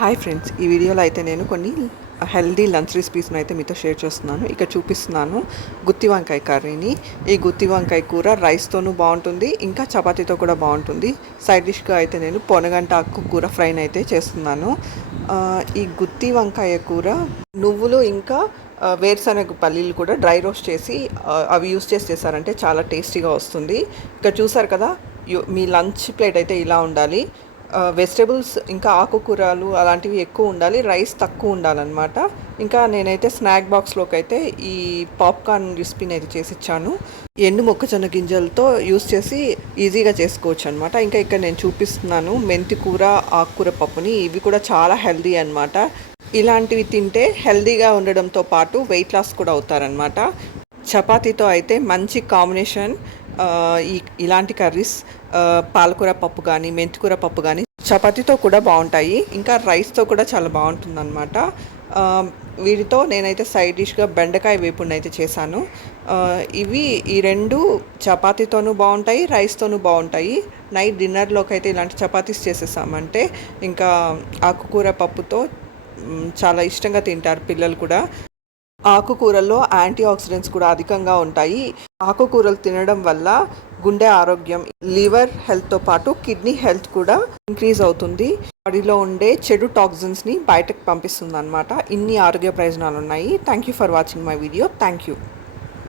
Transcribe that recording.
Hi friends, ఈ వీడియోలో అయితే నేను కొన్ని హెల్దీ లంచ్ రెసిపీస్ని అయితే మీతో షేర్ చేస్తున్నాను. ఇక్కడ చూపిస్తున్నాను గుత్తి వంకాయ కర్రీని. ఈ గుత్తి వంకాయ కూర రైస్తోనూ బాగుంటుంది, ఇంకా చపాతీతో కూడా బాగుంటుంది. సైడ్ డిష్గా అయితే నేను పొనగంట ఆకు కూర ఫ్రైని అయితే చేస్తున్నాను. ఈ గుత్తి వంకాయ కూర నువ్వులు ఇంకా వేరుశనగ పల్లీలు కూడా డ్రై రోస్ట్ చేసి అవి యూస్ చేసి చేశారంటే చాలా టేస్టీగా వస్తుంది. ఇక్కడ చూసారు కదా, మీ లంచ్ ప్లేట్ అయితే ఇలా ఉండాలి. వెజిటేబుల్స్ ఇంకా ఆకుకూరలు అలాంటివి ఎక్కువ ఉండాలి, రైస్ తక్కువ ఉండాలన్నమాట. ఇంకా నేనైతే స్నాక్ బాక్స్లోకి అయితే ఈ పాప్కార్న్ రెసిపీని అయితే చేసి ఇచ్చాను. ఎండు మొక్కజొన్న గింజలతో యూస్ చేసి ఈజీగా చేసుకోవచ్చు అనమాట. ఇంకా ఇక్కడ నేను చూపిస్తున్నాను మెంతి కూర, ఆకుకూర పప్పుని. ఇవి కూడా చాలా హెల్దీ అనమాట. ఇలాంటివి తింటే హెల్దీగా ఉండడంతో పాటు వెయిట్ లాస్ కూడా అవుతారనమాట. చపాతీతో అయితే మంచి కాంబినేషన్ ఇలాంటి కర్రీస్. పాలకూర పప్పు కానీ మెంతికూర పప్పు కానీ చపాతీతో కూడా బాగుంటాయి, ఇంకా రైస్తో కూడా చాలా బాగుంటుందన్నమాట. వీటితో నేనైతే సైడ్ డిష్గా బెండకాయ వేపుడిని అయితే చేశాను. ఈ రెండు చపాతీతోనూ బాగుంటాయి, రైస్తోనూ బాగుంటాయి. నైట్ డిన్నర్లోకి అయితే ఇలాంటి చపాతీస్ చేసేసామంటే ఇంకా ఆకుకూర పప్పుతో చాలా ఇష్టంగా తింటారు పిల్లలు కూడా. ఆకుకూరల్లో యాంటీ ఆక్సిడెంట్స్ కూడా అధికంగా ఉంటాయి. ఆకుకూరలు తినడం వల్ల గుండె ఆరోగ్యం, లివర్ హెల్త్తో పాటు కిడ్నీ హెల్త్ కూడా ఇంక్రీజ్ అవుతుంది. బాడీలో ఉండే చెడు టాక్సిన్స్ని బయటకు పంపిస్తుంది అనమాట. ఇన్ని ఆరోగ్య ప్రయోజనాలు ఉన్నాయి. Thank you for watching my video. Thank you.